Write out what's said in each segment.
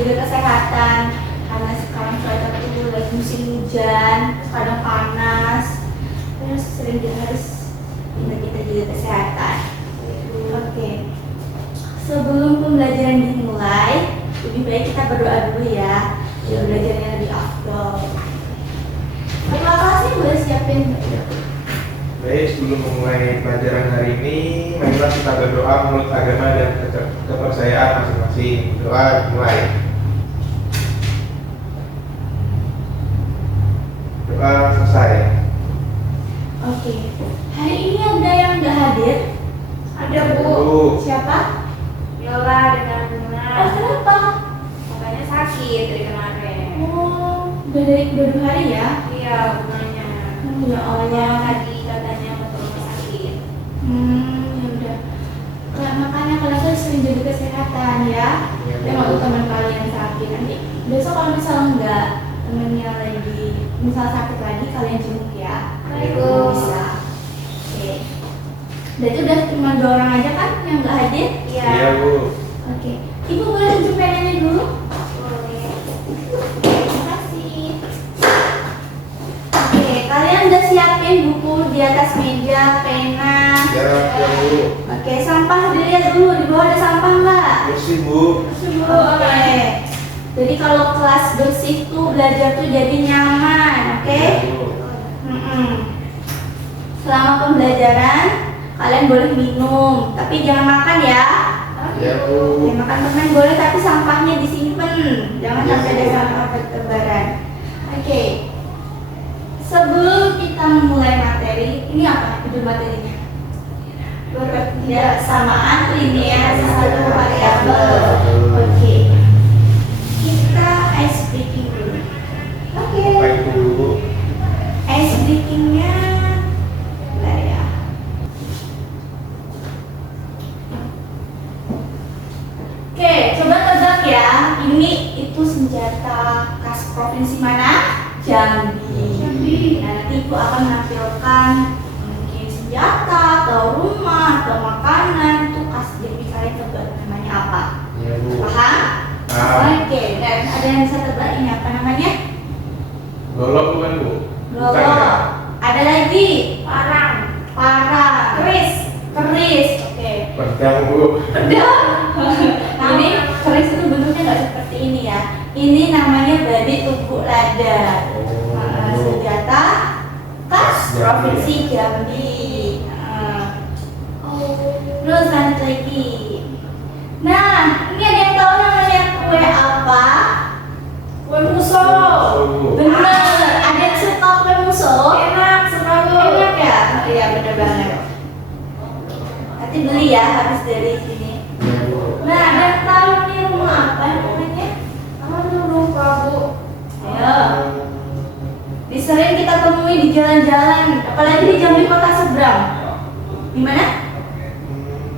jaga kesehatan karena sekarang cuaca tuh lagi musim hujan, kadang panas, terus sering harus kita jaga kesehatan. Oke. Sebelum pembelajaran dimulai, lebih baik kita berdoa dulu ya, biar belajarnya lebih afdol. Ketua kelasnya boleh siapin. Baik, sebelum memulai pelajaran hari ini, marilah kita berdoa menurut agama dan kepercayaan masing-masing. Doa dimulai. Doa selesai. Oke. Hari ini ada yang nggak hadir? Ada Bu. Siapa? Yola dengan Bunga. Oh, kenapa? Makanya sakit dari kemarin. Oh, udah dari 2 hari ya? Iya, bunganya. Ya Allah ya. Tadi katanya mau ke rumah sakit. Ya udah. Makanya kalian tuh sering jaga kesehatan ya. Iya, Bu. Dan waktu teman kalian sakit nanti besok kalau misalnya enggak temennya lagi misal sakit lagi kalian jenguk ya. Baik, Bu. Bisa. Oke. Berarti udah cuma 2 orang aja kan yang nggak hadir? Iya. Iya, Bu. Oke. Ibu boleh tunjuk penanya dulu? Boleh. Terima kasih. Oke, kalian udah siapin buku di atas meja, pena. Ya, Bu. Oke, sampah dilihat dulu di bawah ada sampah nggak? Bersih, Bu. Oke. Jadi kalau kelas bersih tuh belajar tuh jadi nyaman, oke? Iya, Bu. Selama pembelajaran kalian boleh minum, tapi jangan makan ya. Iya, Bu. Ya, makan permen boleh tapi sampahnya disimpan, jangan Iya, sampai ada Bu. sampah bertebaran. Oke. Sebelum kita memulai materi, ini apa judul materinya? Ketidaksamaan linear satu variabel. Oke. Kita ice breaking dulu. Oke. Baik, Bu. Ice breakingnya, bentar ya. Oke, coba tebak ya. Ini itu senjata khas provinsi mana? Jambi. Nah, nanti ibu akan menampilkan mungkin senjata atau rumah atau makanan itu khas Jambi. Kalian tebak namanya apa? Iya, Bu. Paham? Paham. Oke, dan ada yang bisa tebak ini apa namanya? Golok bukan, Bu? Bukan, ya? Golok. Ada lagi? Parang. Parang. Keris. Keris. Oke. Pedang, Bu. Pedang. Ini keris itu bentuknya nggak seperti ini ya. Ini namanya babi tubuh lada. Senjata khas Jambi. provinsi Jambi. Terus lanjut lagi. Nah, ini ada yang tahu namanya kue apa? Kue muso. Bu. Bener. Ada yang suka kue muso? Enak sekali. Enak ya? Oh, iya bener banget. Nanti beli ya habis dari sini. Iya, Bu. Nah, ada yang tahu ini rumah apa namanya? Aduh, lupa Bu. Ayo. Sering kita temui di jalan-jalan, apalagi di Jambi kota seberang. Di mana?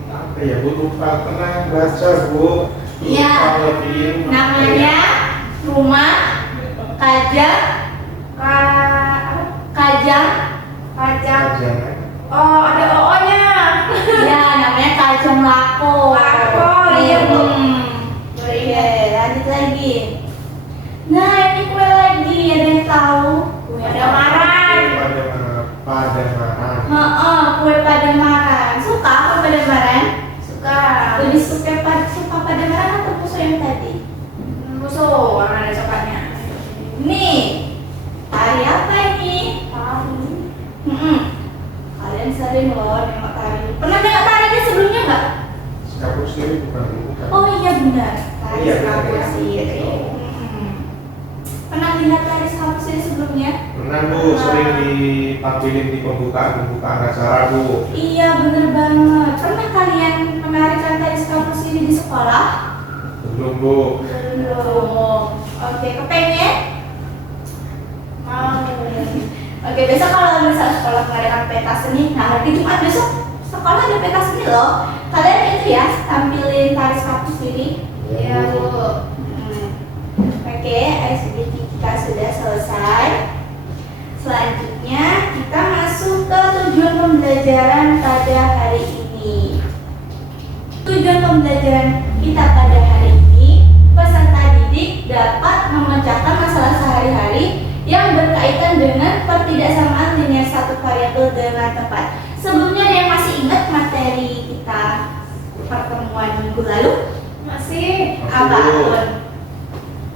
Apa ya, Bu? Lupa. Pernah baca, Bu. Iya. Lupa lebih. Namanya rumah Kajang. Kajang. Kacang. Jangan. Oh, ada O-nya. Ya, namanya Kajang Lako. Lako, iya, Bu. Oke, lanjut lagi. Nah, ini kue lagi, ada yang tahu? Kue Ada apa? maran. Padamaran. Kue Padamaran. Suka kue Padamaran? Suka. Lebih suka Padamaran atau puso yang tadi? Musuh, warna ada coklatnya. Nih, tari apa ini? Kalian sering loh nengok tari. Pernah nengok tarinya sebelumnya nggak? Sekapur sendiri bukan, Bu. Bukan. Oh iya benar, tari Iya, Sekapusir. Pernah lihat tari Sekapusir sebelumnya? Pernah, Bu, sering ditampilin di pembukaan acara, Bu. Iya bener banget. Pernah kalian menarikan tari Sekapusir di sekolah? Belum, Bu. Belum. Oke, kepengen? Mau. Oke, besok kalau misal sekolah mengadakan pentas seni, nah hari Jumat besok sekolah ada pentas seni loh. Kalian itu ya tampilin tari Sekapusir ini. Iya, Bu. Oke, SBT kita sudah selesai. Selanjutnya kita masuk ke tujuan pembelajaran pada hari ini. Tujuan pembelajaran kita pada hari ini, peserta didik dengan pertidaksamaan linear satu variabel dengan tepat. Sebelumnya ada yang masih ingat materi kita pertemuan minggu lalu? Masih Apa, Alun?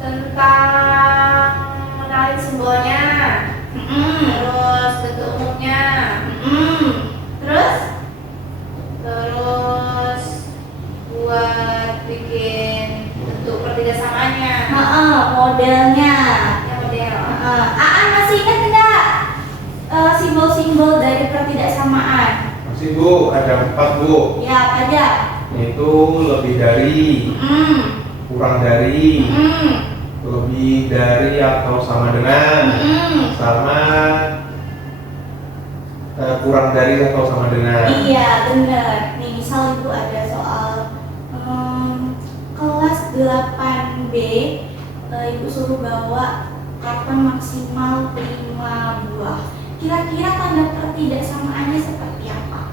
tentang mengenali simbolnya, Mm-mm. terus bentuk umumnya, Mm-mm. Terus? terus buat bikin bentuk pertidaksamaannya. Modelnya. Ya model. Aan masih ingat tidak simbol-simbol dari pertidaksamaan? Masih Bu, ada 4 Bu. Ya, apa aja? Yaitu lebih dari, Mm. kurang dari, Mm. lebih dari atau sama dengan, Mm. sama kurang dari atau sama dengan. Iya, benar. Nih, misal Ibu ada soal kelas 8B, Ibu suruh bawa karton maksimal 5 buah. Kira-kira tanda pertidaksamaannya seperti apa?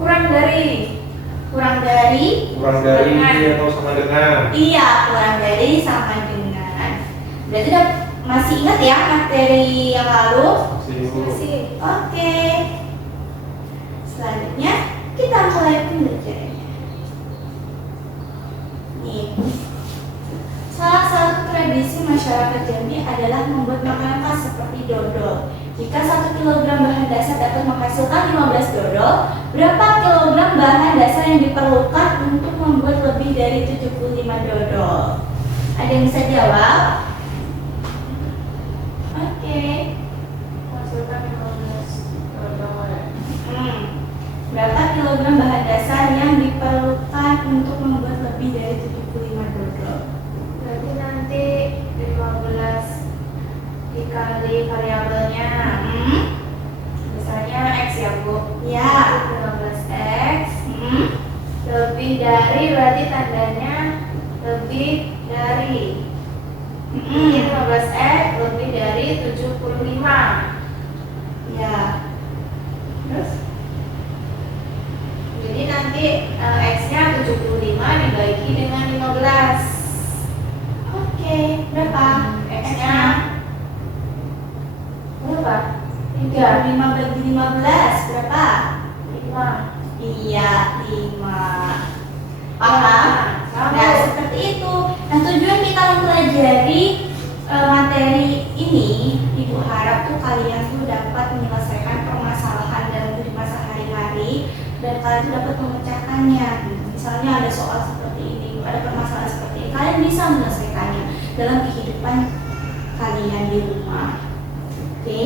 Kurang dari. Kurang dari? Kurang dari atau sama dengan. Iya, kurang dari sama dengan. Berarti udah masih ingat ya materi yang lalu? Masih Bu. Masih. Oke. Selanjutnya kita mulai pembelajarannya. Nih, salah satu tradisi masyarakat Jambi adalah membuat makanan khas seperti dodol. Jika 1 kilogram bahan dasar dapat menghasilkan 15 dodol, berapa kilogram bahan dasar yang diperlukan untuk membuat lebih dari 75 dodol? Ada yang bisa jawab? Oke. Masukkan 15 dodol. Berapa kilogram bahan dasar yang diperlukan untuk membuat lebih dari 75 dodol? Berarti nanti 15 dikali variabelnya. Misalnya X ya Bu. Ya. 15X Hmm. lebih dari, berarti tandanya lebih dari. Ini 15X lebih dari 75. Ya. Terus? Jadi nanti X-nya 75 dibagi dengan 15. Oke. Berapa? X-nya berapa? 35 bagi 15 berapa? 5. Iya, 5. Paham? Sama. Nah, seperti itu. Nah, tujuan kita mempelajari materi ini, Ibu harap tuh kalian tuh dapat menyelesaikan permasalahan dalam kehidupan sehari-hari dan kalian tuh dapat memecahkannya. Misalnya ada soal seperti ini, ada permasalahan seperti ini, kalian bisa menyelesaikannya dalam kehidupan kalian di rumah. Oke?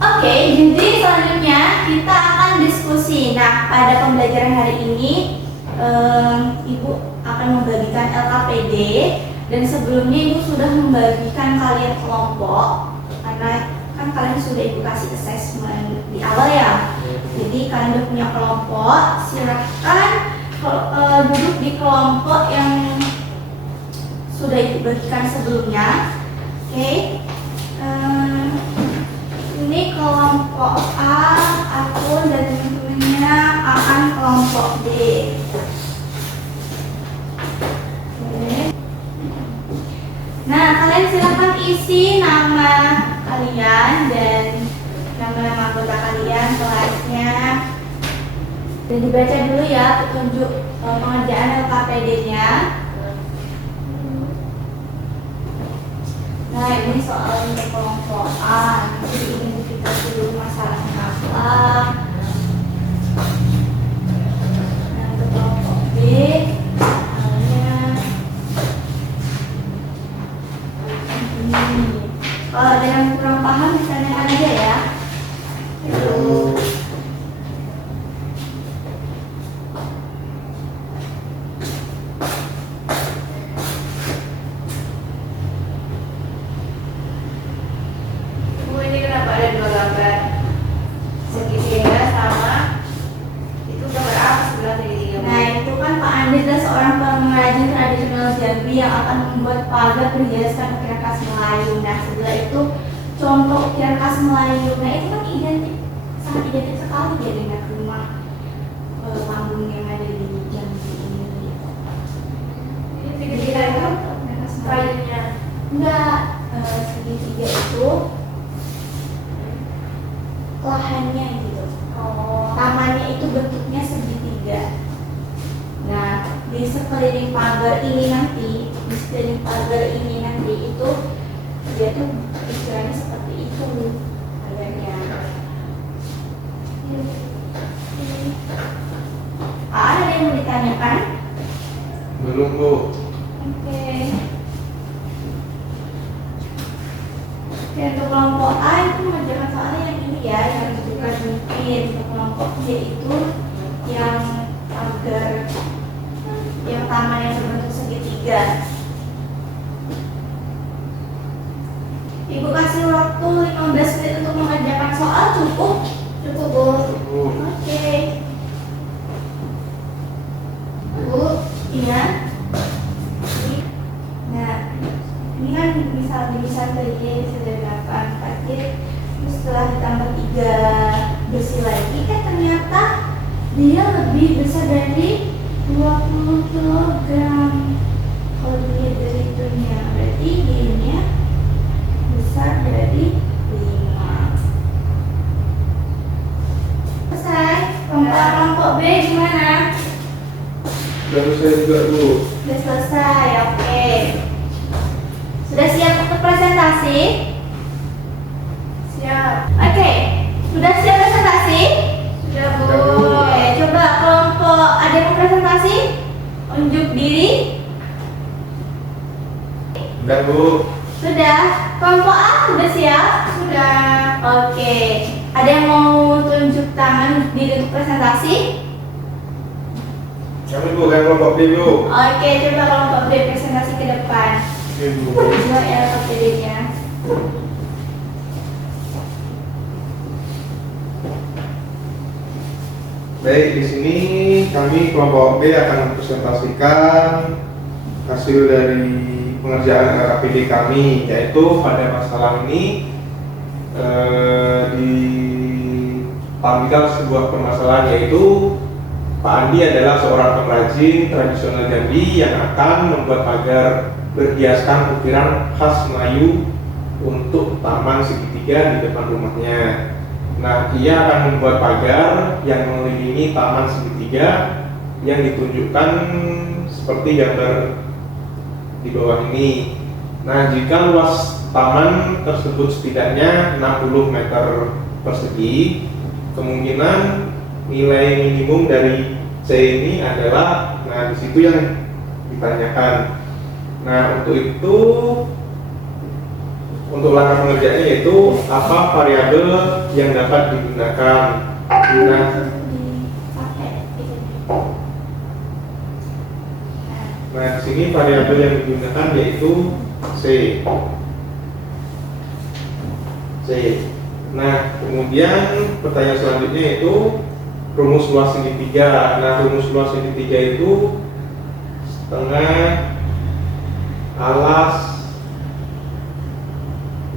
Oke, jadi selanjutnya kita akan diskusi. Nah, pada pembelajaran hari ini Ibu akan membagikan LKPD dan sebelumnya Ibu sudah membagikan kalian kelompok karena kan kalian sudah Ibu kasih assessment di awal ya. Jadi kalian sudah punya kelompok, silahkan duduk di kelompok yang sudah Ibu bagikan sebelumnya. Oke. Ini kelompok A, aku dan teman-temannya akan kelompok D. Oke. Nah, kalian silahkan isi nama kalian dan nama-nama anggota kalian, kelasnya. Dan dibaca dulu ya petunjuk pengerjaan LKPD-nya. Nah, ini soal untuk kelompok A. Nanti diidentifikasi dulu masalahnya apa. Nah, untuk kelompok B, misalnya ini. Kalau ada yang kurang paham, bisa tanyakan aja ya. Bu, ini kenapa ada 2 gambar? Segitiga sama itu gambar apa sebelah segitiga? Bu? Nah, itu kan Pak Andi adalah seorang pengrajin tradisional Jambi yang akan membuat pagar berhiaskan ukiran khas Melayu. Nah, sebelah itu contoh ukiran khas Melayu. Nah, itu kan sangat identik sekali ya dengan rumah panggung yang ada di Jambi ini. Ini Jadi segitiga itu ukiran khas Melayu. kayunya. Enggak, segitiga itu di sekeliling pagar ini nanti, di sekeliling pagar ini nanti itu dia tuh istilahnya seperti itu pagarnya. Ada yang mau ditanyakan? Belum Bu. Oke. Dan untuk kelompok A itu mengerjakan soalnya yang ini ya, yang bukan mungkin. Untuk kelompok B itu yang pagar, yang taman yang berbentuk segitiga. Ibu kasih waktu 15 menit untuk mengerjakan soal, cukup? Cukup Bu. Bu. Oke. Bu. Iya. Nah, ini kan bisa dari bisa dari 8 paket. Terus setelah ditambah 3 besi lagi, ternyata dia lebih besar dari 20 kg. Kalau dilihat dari itunya, berarti dia besar dari 5. Selesai. Kelompok B gimana? Sudah selesai juga Bu. Sudah selesai, oke. Sudah siap untuk presentasi? Siap. Oke, sudah siap presentasi? Sudah Bu. Oke, coba kelompok ada yang mau presentasi? Unjuk diri? Sudah Bu. Sudah. Kelompok A sudah siap? Sudah. Oke. Ada yang mau tunjuk tangan diri untuk presentasi? Kami Bu, yang kelompok B Bu. Oke, coba kelompok B presentasi ke depan. Oke Bu. Coba ya KPD-nya. Baik, di sini kami kelompok B akan mempresentasikan hasil dari pengerjaan RAPD kami, yaitu pada masalah ini ditampilkan sebuah permasalahan, yaitu Pak Andi adalah seorang pengrajin tradisional Jambi yang akan membuat pagar berhiaskan ukiran khas Melayu untuk taman segitiga di depan rumahnya. Nah, ia akan membuat pagar yang mengelilingi taman segitiga yang ditunjukkan seperti gambar di bawah ini. Nah, jika luas taman tersebut setidaknya 60 meter persegi, kemungkinan nilai minimum dari C ini adalah, nah di situ yang ditanyakan. Nah, untuk itu, untuk langkah pengerjaannya yaitu apa variabel yang dapat digunakan. Nah, di sini variabel yang digunakan yaitu C. Nah, kemudian pertanyaan selanjutnya yaitu rumus luas segitiga. Nah, rumus luas segitiga itu setengah alas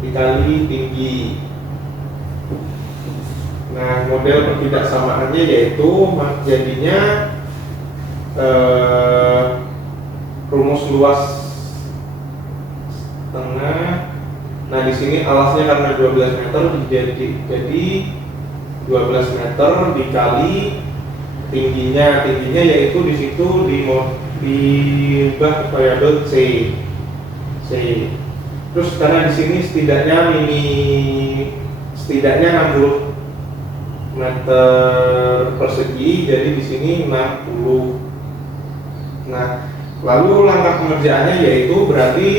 dikali tinggi. Nah, model pertidaksamaannya yaitu jadinya rumus luas setengah. Nah, di sini alasnya karena 12 meter jadi 12 meter dikali tingginya yaitu di situ diubah variabel C. Terus karena di sini setidaknya 60 meter persegi, jadi di sini 60. Nah, lalu langkah pengerjaannya yaitu berarti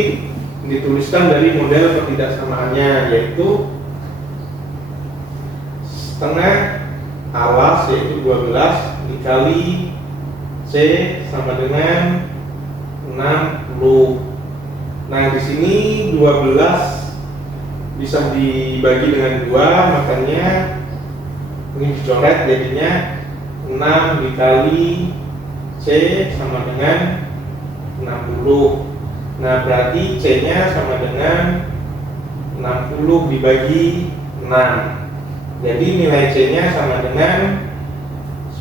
dituliskan dari model pertidaksamaannya, yaitu setengah alas yaitu 12 dikali C sama dengan 60. Nah, di sini 12 bisa dibagi dengan 2, makanya ini dicoret jadinya 6 dikali C sama dengan 60. Nah, berarti C-nya sama dengan 60 dibagi 6. Jadi nilai C-nya sama dengan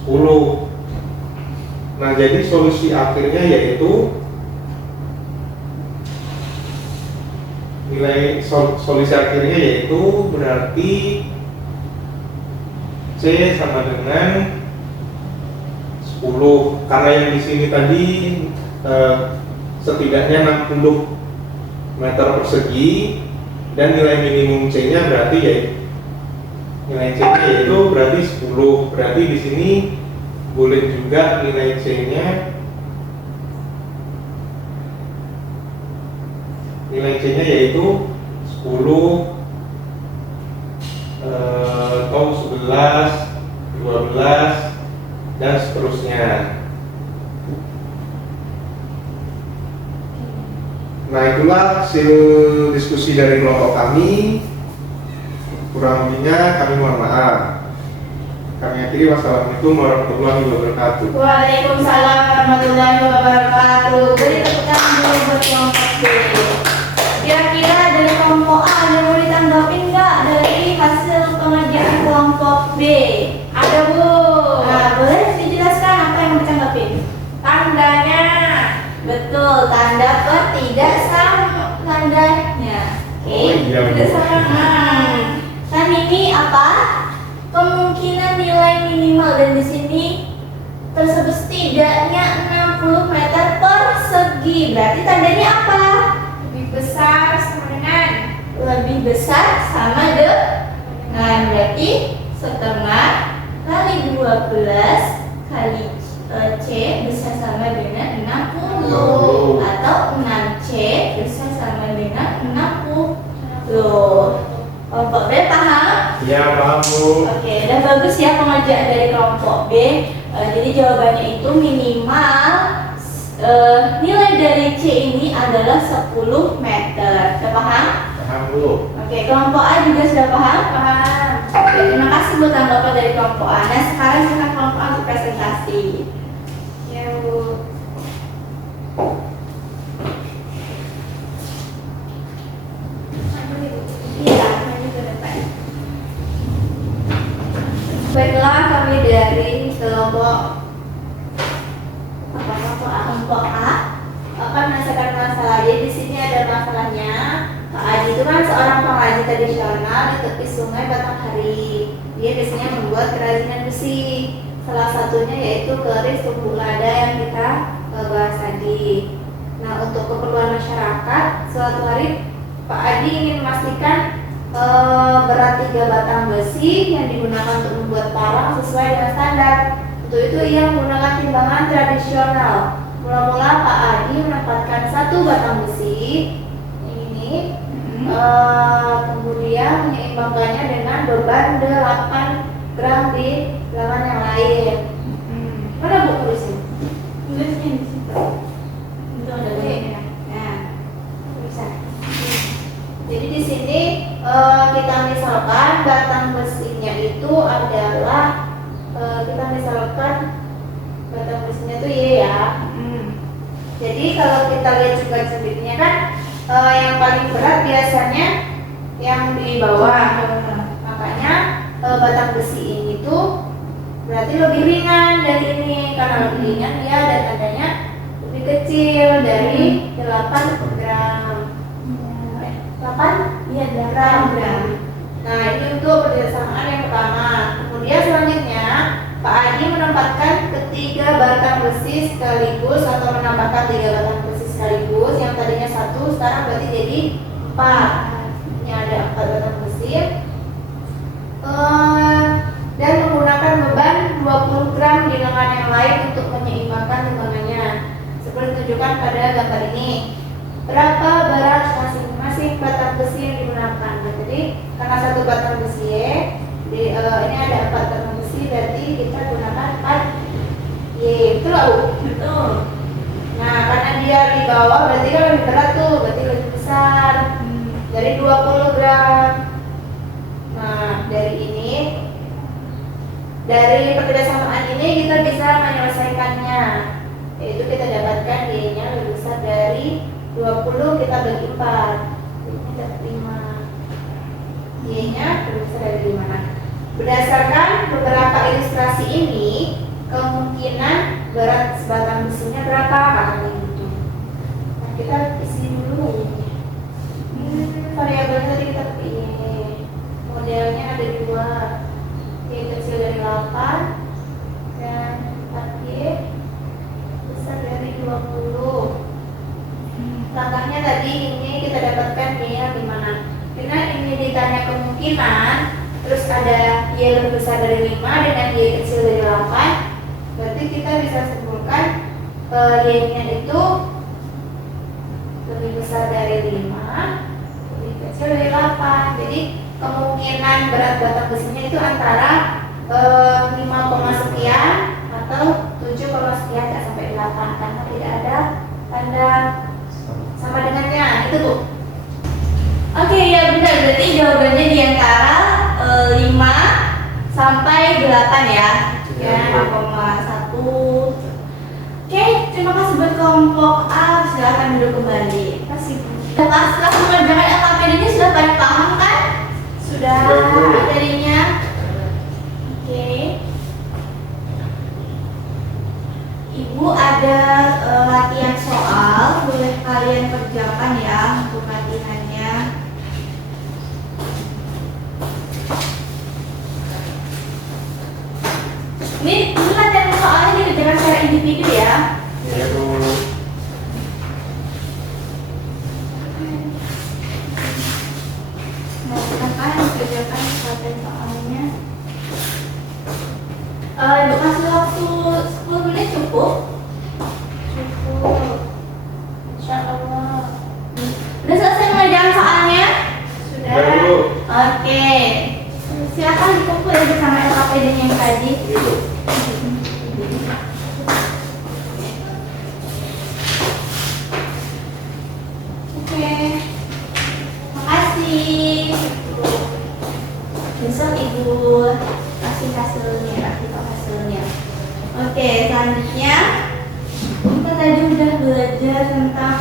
10. Nah, jadi solusi akhirnya yaitu solusi akhirnya yaitu berarti C sama dengan 10 10. Karena yang di sini tadi setidaknya 60 meter persegi dan nilai minimum C-nya berarti nilai C-nya yaitu berarti 10. Berarti di sini boleh juga nilai C-nya yaitu 10 atau 11, 12 dan seterusnya. Nah, itulah hasil diskusi dari kelompok kami. Kurang lebihnya kami mohon maaf. Kami akhiri, wassalamualaikum warahmatullahi wabarakatuh. Waalaikumsalam warahmatullahi wabarakatuh. Beri tepuk tangan dulu buat kelompok B. Kira-kira dari kelompok A ada yang mau ditanggapi nggak dari hasil pengerjaan kelompok B? Ada Bu. Nah, boleh dijelaskan apa yang mau ditanggapi? Tandanya. Betul, tanda tidak sama tandanya. Oke. Oh, iya, Bu. Tidak sama. Kan ini apa? Kemungkinan nilai minimal, dan di sini tersebut setidaknya 60 meter persegi. Berarti tandanya apa? Lebih besar sama dengan. Lebih besar sama dengan, berarti setengah kali 12 kali C besar sama dengan 60 atau 6C besar sama dengan 60. Kelompok B paham? Ya, paham Bu. Oke, udah bagus ya pengerjaan dari kelompok B. Jadi jawabannya itu minimal nilai dari C ini adalah 10 meter. Sudah paham? Paham Bu. Oke, kelompok A juga sudah paham? Paham. Oke, terima kasih buat tanggapan dari kelompok A. Nah, sekarang silakan kelompok A untuk presentasi. Ya Bu. Iya, maju ke depan. Baiklah, kami dari kelompok Kelompok A. akan menyelesaikan masalah. Jadi di sini ada masalahnya. Pak Adi itu kan seorang pengrajin tradisional di tepi sungai Batanghari. Dia biasanya membuat kerajinan besi. Salah satunya yaitu keris tumpuk lada yang kita bahas tadi. Nah, untuk keperluan masyarakat, suatu hari Pak Adi ingin memastikan berat 3 batang besi yang digunakan untuk membuat parang sesuai dengan standar. Untuk itu ia menggunakan timbangan tradisional. Mula-mula Pak Adi menempatkan 1 batang besi ini, kemudian menyeimbangkannya dengan beban 8 gram di lengan yang lain. Mana Bu tulisnya? Tulisnya di situ. Itu ada tulisnya. Nah, bisa. Jadi di sini kita misalkan batang besinya itu adalah kita misalkan batang besinya itu Y ya. Jadi kalau kita lihat juga cermitnya kan yang paling berat biasanya yang di bawah. Makanya batang besi ini tuh berarti lebih ringan dari ini, karena lebih ringan dia dan adanya lebih kecil dari 8 gram. 8? Iya, gram. Nah, ini untuk kerjasama yang pertama. Kemudian selanjutnya Pak Adi menempatkan ketiga batang besi sekaligus atau menambahkan 3 batang besi sekaligus. Yang tadinya 1 sekarang berarti jadi 4. Ini ada 4 batang besi. Dan menggunakan beban 20 gram di lengan yang lain untuk menyeimbangkan timbangannya. Seperti ditunjukkan pada gambar ini. Berapa berat masing-masing batang besi yang digunakan? Jadi karena 1 batang besi ini ada 4 batang besi, berarti kita gunakan 4 Y. Betul nggak Bu? Betul. Nah, karena dia di bawah berarti kan lebih berat tuh, berarti lebih besar dari 20 gram. Nah, dari kerjasamaan ini kita bisa menyelesaikannya, yaitu kita dapatkan Y-nya lebih besar dari 20, kita bagi 4, ini dapat 5. Y-nya lebih besar dari 5. Nah, berdasarkan beberapa ilustrasi ini, kemungkinan berat sebatang besinya berapa katanya gitu. Nah, kita isi dulu. Variabelnya tadi kita pilih. Modelnya ada 2. Y kecil dari 8 dan 4Y contohnya tadi ini kita dapatkan Y-nya di mana? Dengan ini ditanya kemungkinan, terus ada Y lebih besar dari 5 dengan Y kecil dari 8, berarti kita bisa simpulkan Y-nya itu lebih besar dari 5, lebih kecil dari 8. Jadi kemungkinan berat batang besinya itu antara 5, sekian atau 7, sekian, tidak sampai 8 karena tidak ada tanda sama dengannya. Itu Bu. Oke, ya benar, berarti jawabannya di antara 5 sampai 8 ya. Ya, 5,1. Oke, terima kasih buat kelompok A. Silakan duduk kembali. Terima kasih. Setelah mengerjakan LKPD-nya sudah pada paham kan? Sudah materinya. Oke. Ibu ada latihan soal, boleh kalian kerjakan ya untuk latihannya. Ini latihan soalnya dikerjakan secara individu ya. Ya Bu. Mau silakan dikerjakan latihan soalnya. Ibu kasih waktu 10 menit cukup? Cukup. Insya Allah. Udah selesai mengerjakan soalnya? Sudah. Ya Bu. Oke. Silakan dikumpul ya bersama LKPD-nya yang tadi. Iya, Bu. Oke. Makasih. Besok Ibu kasih hasilnya, kasih tahu hasilnya. Oke, selanjutnya kita tadi udah belajar tentang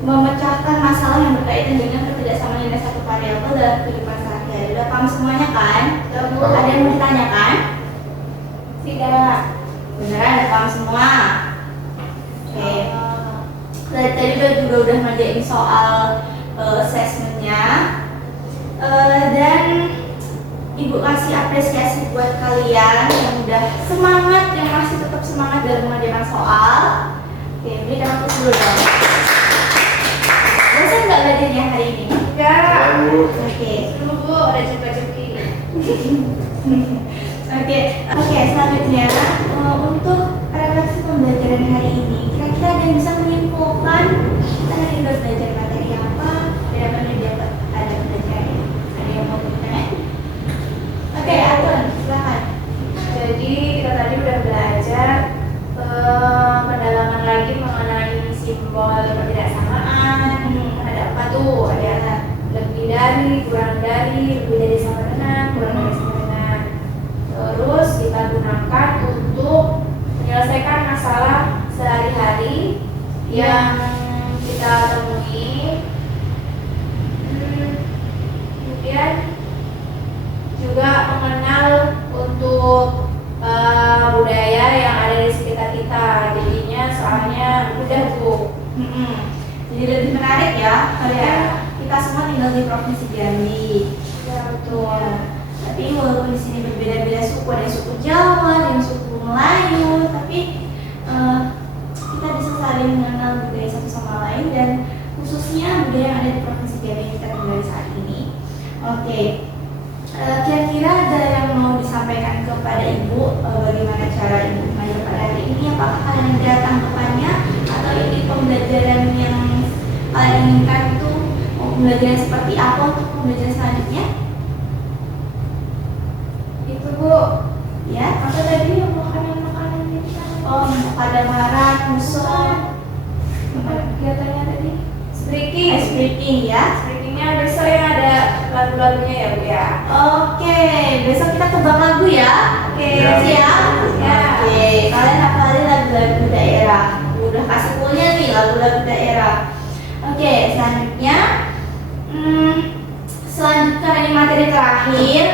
memecahkan masalah yang berkaitan dengan ketidaksamaan nilai satu variabel dalam kehidupan sehari-hari. Udah paham semuanya kan? Ada yang mau ditanyakan? Tidak. Beneran udah paham semua? Oke. Tadi juga udah ngerjain soal assessmentnya. Dan Ibu kasih apresiasi buat kalian yang udah semangat, yang masih tetap semangat dalam mengerjakan soal. Oke, berikan aku dulu dong. Bosan nggak belajarnya hari ini? Enggak. Ya Bu. Oke. Dulu Bu, ada coba-coba. Oke, selanjutnya untuk refleksi pembelajaran hari ini, kira-kira ada yang bisa menyimpulkan kita hari ini udah belajar materi apa, dan apa yang dapat ada pelajaran ini? Ada yang mau bertanya? Oke, Atun, silakan. Jadi kita tadi udah belajar pendalaman lagi mengenai simbol ketidaksamaan. Ada apa tuh? Ada lebih dari, kurang dari, lebih dari sama dengan, kurang dari sama dengan. Terus kita gunakan untuk menyelesaikan masalah sehari-hari yang kita temui. Kemudian juga mengenal untuk budaya yang ada di sekitar kita. Jadinya soalnya mudah Bu. Jadi lebih menarik ya, karena kita semua tinggal di Provinsi Jambi. Ya betul. Tapi walaupun di sini berbeda-beda suku, ada suku Jawa, ada yang suku Melayu, tapi kita bisa saling mengenal budaya satu sama lain dan khususnya budaya yang ada di Provinsi Jambi yang kita tinggal saat ini. Oke. Kira-kira ada yang mau disampaikan kepada Ibu bagaimana cara Ibu mengajar pada hari ini? Apakah kalian ada tanggapannya atau ini pembelajaran yang kalian inginkan itu pembelajaran seperti apa untuk pembelajaran selanjutnya? Itu Bu. Ya, Apa tadi yang makanan-makanan kita? oh pada marah, musuh, Apa kegiatannya tadi? Speaking. ice breaking ya. Speakingnya besok yang ada lagu-lagunya ya Bu ya. Oke, besok kita tebak lagu ya. Oke, Ya. siap? Ya. Oke, kalian hafalin lagu-lagu daerah. Udah kasih poolnya nih lagu-lagu daerah. Oke, selanjutnya, selanjutnya ini materi terakhir.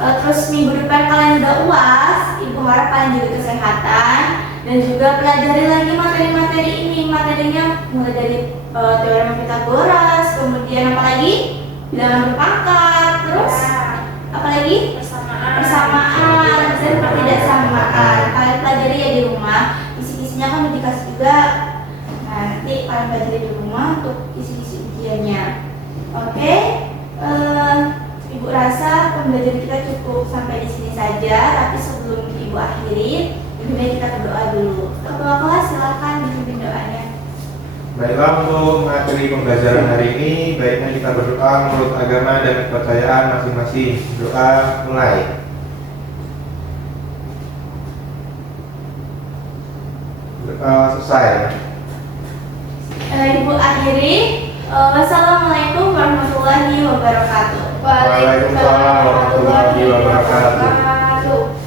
Terus minggu depan kalian udah UAS. Ibu harap kalian jaga kesehatan dan juga pelajari lagi materi-materi ini. Materinya mulai dari teorema Pythagoras, kemudian apa lagi? Bilangan berpangkat, terus apa lagi? Persamaan dan ketidaksamaan. Kalian pelajari ya di rumah. Kisi-kisinya kan udah dikasih juga. Nah, nanti kalian pelajari di rumah untuk isi-isi ujiannya. Oke, Ibu rasa pembelajaran kita cukup sampai di sini saja. Tapi sebelum Ibu akhiri, lebih baik kita berdoa dulu. Ketua kelas silakan dipimpin doanya. Baiklah, untuk mengakhiri pembelajaran hari ini, baiknya kita berdoa menurut agama dan kepercayaan masing-masing. Doa mulai. Selesai. Ibu akhiri. Wassalamualaikum warahmatullahi wabarakatuh. Waalaikumsalam warahmatullahi wabarakatuh.